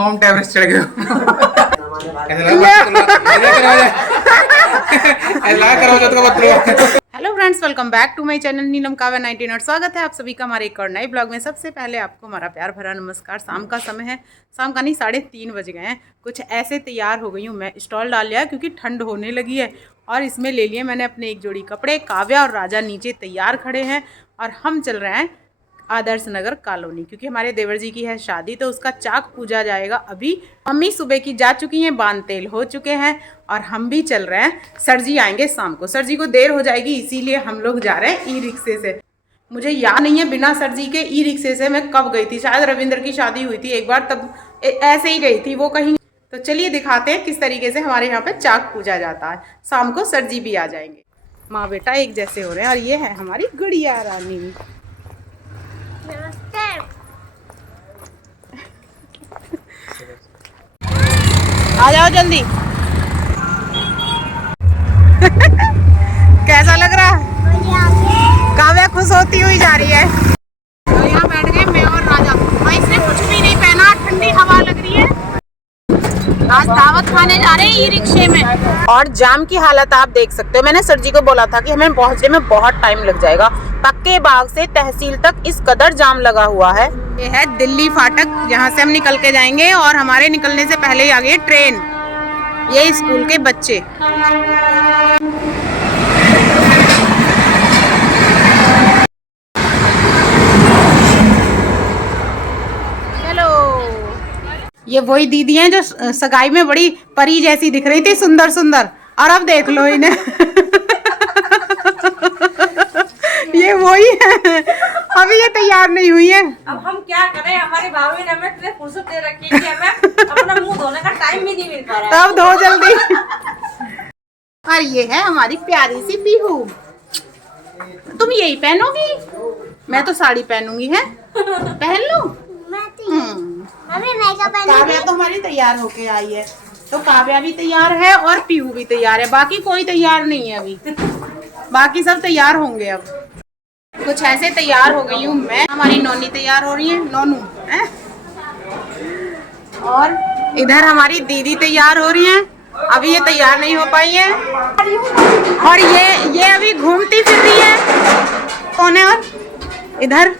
Mount Everest चढ़ गए hello friends, welcome back to my channel Neelam Kavya 19 और स्वागत है आप सभी का हमारे एक और नए ब्लॉग में। सबसे पहले आपको हमारा प्यार भरा नमस्कार। शाम का समय है, शाम का नहीं 3:30 बज गए हैं। कुछ ऐसे तैयार हो गई हूँ मैं। स्टॉल डाल लिया क्योंकि ठंड होने लगी है और इसमें ले लिए मैंने अपने एक जोड़ी कपड़े। काव्या और राजा नीचे तैयार खड़े हैं और हम चल रहे हैं आदर्श नगर कॉलोनी, क्योंकि हमारे देवर जी की है शादी, तो उसका चाक पूजा जाएगा। अभी मम्मी सुबह की जा चुकी हैं, बांध तेल हो चुके हैं और हम भी चल रहे हैं। सर जी आएंगे शाम को, सर जी को देर हो जाएगी, इसीलिए हम लोग जा रहे हैं ई रिक्शे से। मुझे याद नहीं है बिना सर जी के ई रिक्शे से मैं कब गई थी। शायद रविंद्र की शादी हुई थी एक बार, तब ऐसे ही गई थी वो कहीं। तो चलिए दिखाते हैं किस तरीके से हमारे यहाँ पे चाक पूजा जाता है। शाम को सर जी भी आ जाएंगे। माँ बेटा एक जैसे हो रहे हैं और ये है हमारी गुड़िया रानी। आ जाओ जल्दी। कैसा लग रहा है? काव्या खुश होती हुई जा रही है। तो यहाँ बैठ गए मैं और राजा। और इसने कुछ भी नहीं पहना, ठंडी हवा लग रही है। आज दावत खाने जा रहे हैं ई रिक्शे में और जाम की हालत आप देख सकते हो। मैंने सर जी को बोला था कि हमें पहुंचने में बहुत टाइम लग जाएगा। पक्के बाग से तहसील तक इस कदर जाम लगा हुआ है। ये है दिल्ली फाटक, जहाँ से हम निकल के जाएंगे और हमारे निकलने से पहले ही आ गई ट्रेन। ये स्कूल के बच्चे। चलो, ये वही दीदी हैं जो सगाई में बड़ी परी जैसी दिख रही थी, सुंदर सुंदर, और अब देख लो इन्हें। ये वही है, अभी ये तैयार नहीं हुई है। अब हम क्या करें, हमारे भाभी ने हमें इतने फुर्सत दे रखी है कि हमें अपना मुंह धोने का टाइम भी नहीं मिल पा रहा है। तब धो जल्दी। और ये है हमारी प्यारी सी पीहू। तुम यही पहनोगी? मैं तो साड़ी पहनूंगी। है पहन लो। काव्या तो हमारी तैयार होके आई है, तो काव्या भी तैयार है और पीहू भी तैयार है। बाकी कोई तैयार नहीं है अभी, बाकी सब तैयार होंगे। अब कुछ ऐसे तैयार हो गई हूँ मैं। हमारी नोनी तैयार हो रही है, नोनू है। और इधर हमारी दीदी तैयार हो रही है, अभी ये तैयार नहीं हो पाई है। और ये अभी घूमती फिर रही है। कौन है? और इधर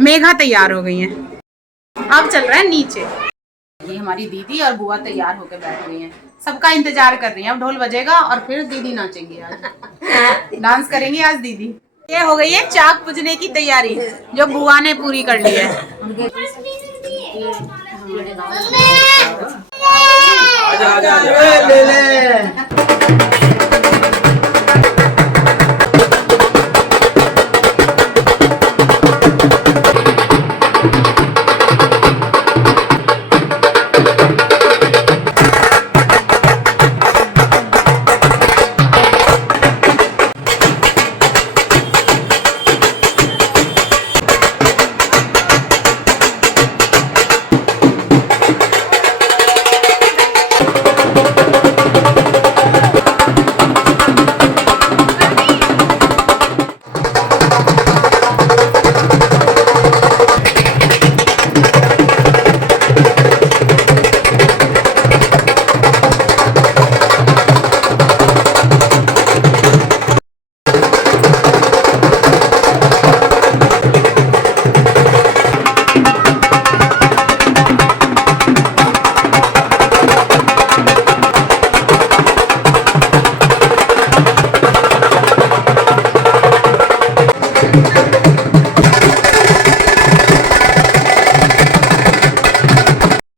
मेघा तैयार हो गई है। अब चल रहा है नीचे। ये हमारी दीदी और बुआ तैयार होकर बैठ गई हैं, सबका इंतजार कर रही हैं। अब ढोल बजेगा और फिर दीदी नाचेंगी, आज डांस करेंगी आज दीदी। ये हो गई है चाक पूजने की तैयारी, जो बुआ ने पूरी कर ली है। आजा, ले ले।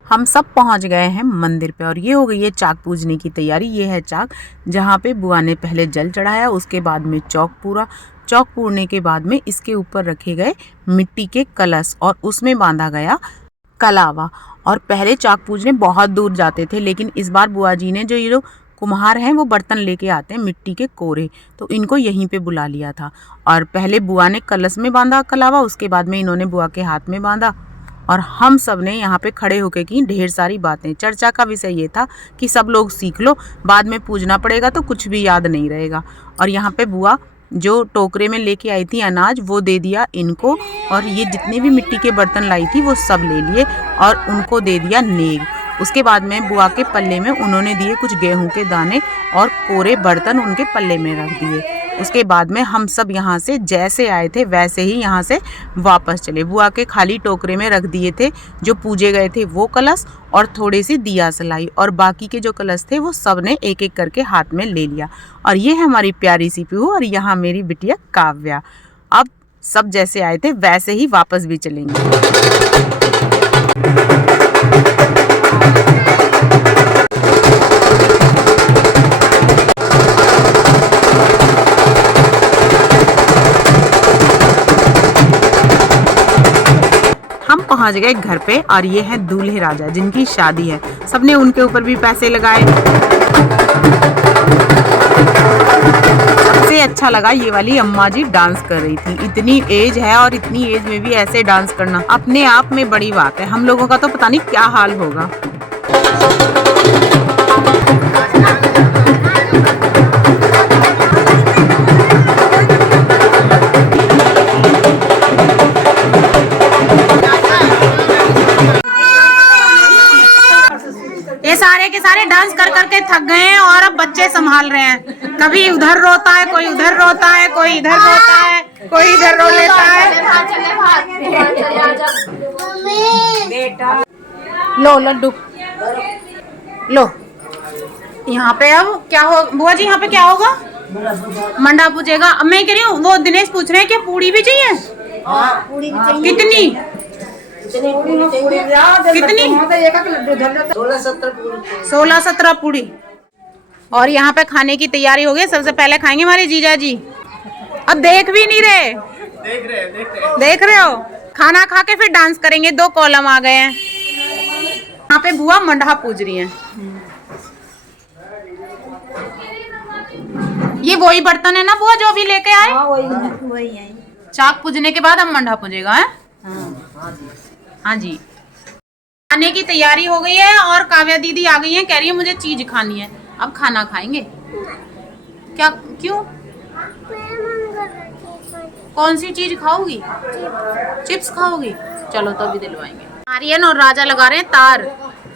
हम सब पहुंच गए हैं मंदिर पे और ये हो गई है चाक पूजने की तैयारी। ये है चाक, जहाँ पे बुआ ने पहले जल चढ़ाया, उसके बाद में चौक पूरा। चौक पूरने के बाद में इसके ऊपर रखे गए मिट्टी के कलश और उसमें बांधा गया कलावा। और पहले चाक पूजने बहुत दूर जाते थे, लेकिन इस बार बुआ जी ने, जो ये लोग कुम्हार हैं वो बर्तन लेके आते हैं मिट्टी के कोरे, तो इनको यहीं पे बुला लिया था। और पहले बुआ ने कलश में बांधा कलावा, उसके बाद में इन्होंने बुआ के हाथ में बांधा और हम सब ने यहाँ पे खड़े होके की ढेर सारी बातें। चर्चा का विषय ये था कि सब लोग सीख लो, बाद में पूजना पड़ेगा तो कुछ भी याद नहीं रहेगा। और यहाँ पे बुआ जो टोकरे में लेके आई थी अनाज वो दे दिया इनको, और ये जितने भी मिट्टी के बर्तन लाई थी वो सब ले लिए और उनको दे दिया नेग। उसके बाद में बुआ के पल्ले में उन्होंने दिए कुछ गेहूं के दाने और कोरे बर्तन उनके पल्ले में रख दिए। उसके बाद में हम सब यहाँ से जैसे आए थे वैसे ही यहाँ से वापस चले। बुआ के खाली टोकरे में रख दिए थे जो पूजे गए थे वो कलश और थोड़ी सी दिया सलाई, और बाकी के जो कलश थे वो सब ने एक एक करके हाथ में ले लिया। और ये है हमारी प्यारी सी पीहू और यहाँ मेरी बिटिया काव्या। अब सब जैसे आए थे वैसे ही वापस भी चलेंगे। हम पहुंच गए घर पे और ये है दूल्हे राजा जिनकी शादी है। सबने उनके ऊपर भी पैसे लगाए। सबसे अच्छा लगा ये वाली अम्मा जी डांस कर रही थी। इतनी एज है और इतनी एज में भी ऐसे डांस करना अपने आप में बड़ी बात है। हम लोगों का तो पता नहीं क्या हाल होगा। ये सारे के सारे डांस कर करके थक गए हैं और अब बच्चे संभाल रहे हैं। कभी उधर रोता है, कोई उधर रोता है, कोई इधर रोता है, कोई इधर रो लेता है। लो लड्डू लो। यहाँ पे अब क्या हो बुआ जी, यहाँ पे क्या होगा? मंडा पूजेगा। अब मैं कह रही हूँ, वो दिनेश पूछ रहे हैं कि पूड़ी भी चाहिए? कितनी कितनी? 16-17 पूड़ी। और यहाँ पे खाने की तैयारी हो गई। सबसे पहले खाएंगे हमारे जीजा जी। अब देख भी नहीं रहे, देख रहे हो? खाना खा के फिर डांस करेंगे। 2 कॉलम आ गए हैं। यहाँ पे बुआ मंडा पूज रही हैं। ये वही बर्तन है ना बुआ जो अभी लेके आए? वही है। चाक पूजने के बाद हम मंडा पूजेगा है? हाँ जी। खाने की तैयारी हो गई है और काव्या दीदी आ गई है। कह रही है मुझे चीज खानी है। अब खाना खाएंगे क्या? क्यों? कौन सी चीज खाओगी? चिप्स खाओगी? चलो तो अभी दिलवाएंगे। आर्यन और राजा लगा रहे हैं तार,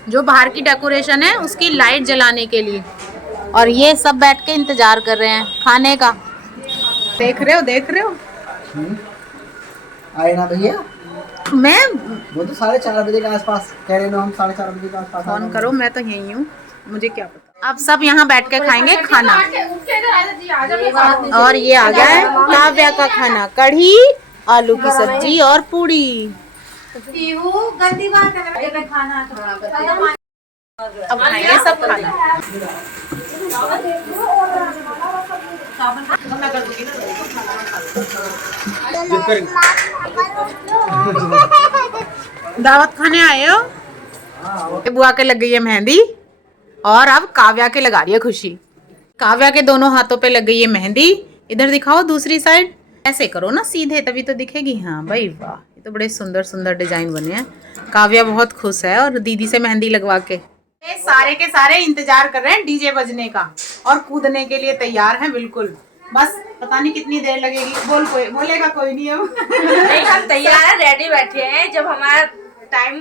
जो बाहर की डेकोरेशन है उसकी लाइट जलाने के लिए। और ये सब बैठ के इंतजार कर रहे हैं खाने का। देख रहे हो, देख रहे हो? आए ना भैया? मैं वो तो 4:30 बजे के आसपास कह रहे हैं। हम 4:30 बजे के आसपास फोन करो, मैं तो यही हूँ, मुझे क्या पता। अब सब यहाँ बैठ के खाएंगे खाना। और ये आ गया है काव्या का खाना, कढ़ी, आलू की सब्जी और पूड़ी। अब खाएंगे सब खाना। दावत खाने आए हो? बुआ के लग गई है मेहंदी और अब काव्या के लगा रही है खुशी। काव्या के दोनों हाथों पे लग गई है मेहंदी। इधर दिखाओ दूसरी साइड। ऐसे करो ना सीधे, तभी तो दिखेगी। हाँ भाई वाह, ये तो बड़े सुंदर सुंदर डिजाइन बने हैं। काव्या बहुत खुश है और दीदी से मेहंदी लगवा के। सारे के सारे इंतजार कर रहे हैं डीजे बजने का और कूदने के लिए तैयार हैं बिल्कुल। बस पता नहीं कितनी देर लगेगी। बोलेगा कोई नहीं। अब नहीं, हम तैयार है, रेडी बैठे हैं। जब हमारा टाइम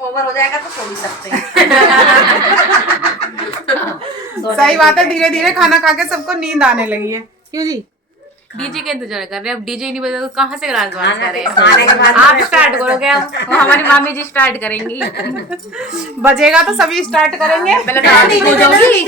ओवर हो जाएगा तो सो भी सकते हैं। सही बात है। धीरे धीरे खाना खा के सबको नींद आने लगी है। क्यों जी? डीजे के इंतजार कर रहे हैं। अब डीजे नहीं बजा तो कहाँ से डांस करें? बाद आप स्टार्ट करोगे, अब हमारी मामी जी स्टार्ट करेंगी। बजेगा तो सभी स्टार्ट करेंगे। पहले तो आप हो जाओगी।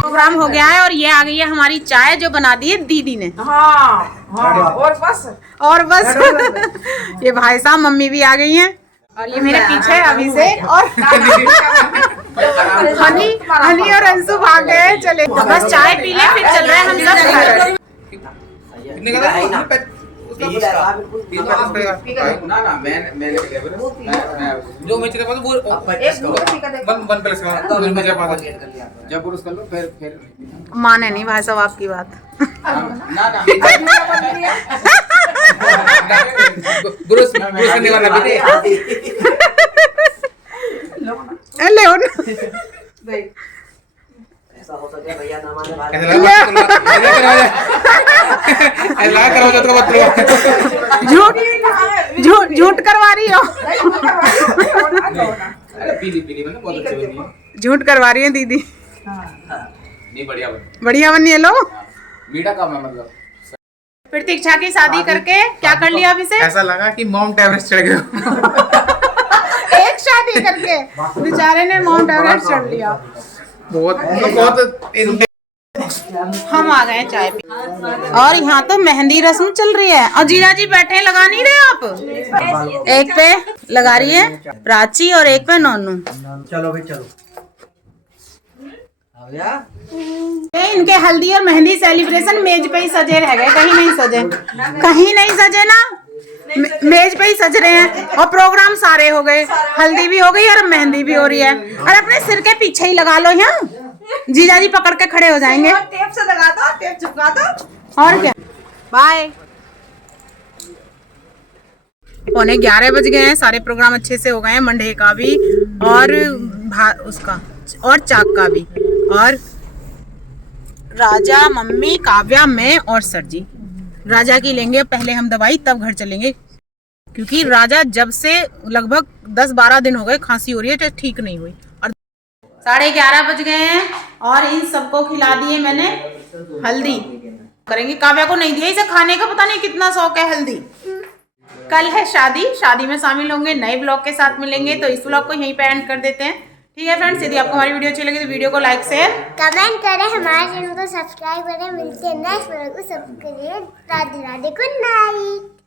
प्रोग्राम हो गया है और ये आ गई है हमारी चाय जो बना दी है दीदी ने। हाँ हाँ और बस ये भाई साहब मम्मी भी आ गई हैं और ये मेरे पीछे अभी से और हनी और अंशु भाग गए। चले तो बस चाय पी ले फिर चल रहे हैं हम सब घर। जो मैं चला वो वन प्लस का मुझे पता जब पुरुष कर लो फिर माने नहीं भाई साहब आपकी बात। ना पुरुष करने वाला भी ले ऐसा हो सके भैया ना माने बात झूठ करवा रही हो। झूठ करवा रही है दीदी। नहीं बढ़िया बनी है लो। मीठा काम है मतलब। प्रतीक्षा की शादी करके क्या कर लिया अभी से? ऐसा लगा कि माउंट एवरेस्ट चढ़ गए। एक शादी करके बेचारे ने माउंट एवरेस्ट चढ़ लिया। बहुत हम आ गए चाय पी और यहाँ तो मेहंदी रस्म चल रही है और जीजा जी बैठे लगा नहीं रहे आप। एक पे लगा रही है प्राची और एक पे नोनू। चलो भाई चलो इनके हल्दी और मेहंदी सेलिब्रेशन मेज पे ही सजे रह गए, कहीं नहीं सजे, कहीं नहीं सजे ना, मेज पे ही सज रहे हैं। और प्रोग्राम सारे हो गए, हल्दी भी हो गई और मेहंदी भी हो रही है। और अपने सिर के पीछे ही लगा लो, यहाँ जीजा जी पकड़ के खड़े हो जाएंगे। टेप से लगा दो, टेप चिपका दो। और क्या। बाय। 11:15 बज गए हैं। सारे प्रोग्राम अच्छे से हो गए हैं, मंडे का भी और उसका और चाक का भी। और राजा, मम्मी, काव्या, मैं और सर जी। राजा की लेंगे पहले हम दवाई, तब घर चलेंगे, क्योंकि राजा जब से लगभग 10-12 दिन हो गए खांसी हो रही है, तो ठीक नहीं हुई। और 11:30 बज गए हैं और इन सबको खिला दिए मैंने हल्दी। करेंगे। काव्या को नहीं दिया इसे खाने का, पता नहीं कितना शौक है हेल्दी। कल है शादी, शादी में शामिल होंगे, नए ब्लॉग के साथ मिलेंगे। तो इस ब्लॉग को यहीं पे एंड कर देते हैं। ठीक है फ्रेंड्स, यदि आपको हमारी वीडियो अच्छी लगी तो वीडियो को लाइक शेयर कमेंट करें, हमारे चैनल को सब्सक्राइब करें। मिलते हैं नेक्स्ट वीडियो को, सबके लिए राधे राधे, गुड नाइट।